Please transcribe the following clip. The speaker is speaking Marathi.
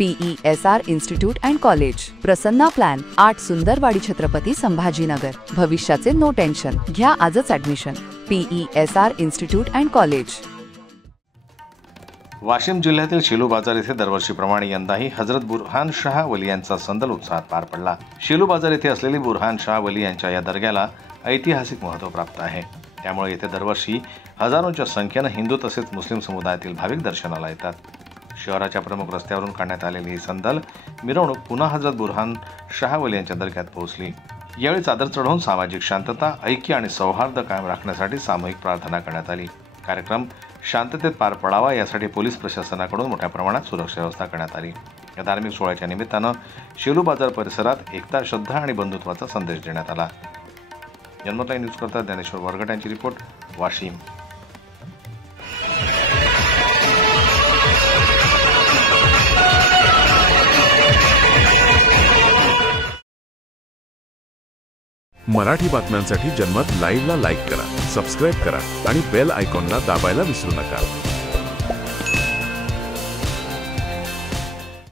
PESR institute and college, Prasanna प्लॅन, 8 सुंदरवाडी छत्रपती संभाजीनगर। भविष्याचे नो टेन्शन, घ्या आजच admission. PESR institute and college. Washim जिल्ह्यातील शेलू बाजार येथे दरवर्षीप्रमाणे यंदाही हजरत बुरहान शाह वली यांचा संदल उत्साहात पार पडला। शेलू बाजार येथे असलेली बुरहान शाह वली यांच्या या दर्ग्याला ऐतिहासिक महत्त्व प्राप्त आहे। त्यामुळे येथे दरवर्षी हजारोंच्या संख्येने हिंदू तसेच मुस्लिम समुदायातील भाविक दर्शनाला येतात। शहराच्या प्रमुख रस्त्यावरून काढण्यात आलेली ही संदल मिरवणूक पुन्हा हजरत बुरहान शाह वली यांच्या दर्ग्यात पोहोचली। यावेळी चादर चढवून सामाजिक शांतता, ऐक्य आणि सौहार्द कायम राखण्यासाठी सामूहिक प्रार्थना करण्यात आली। कार्यक्रम शांततेत पार पडावा यासाठी पोलीस प्रशासनाकडून मोठ्या प्रमाणात सुरक्षा व्यवस्था करण्यात आली। या धार्मिक सोहळ्याच्या निमित्तानं शेलू बाजार परिसरात एकता, श्रद्धा आणि बंधुत्वाचा संदेश देण्यात आला। जन्मत न्यूज करता ज्ञानेश्वर वरगट यांची रिपोर्ट, वाशिम। मराठी बातम्यांसाठी जन्मत लाईव्हला लाईक करा, सबस्क्राईब करा आणि बेल आयकॉनला दाबायला विसरू नका।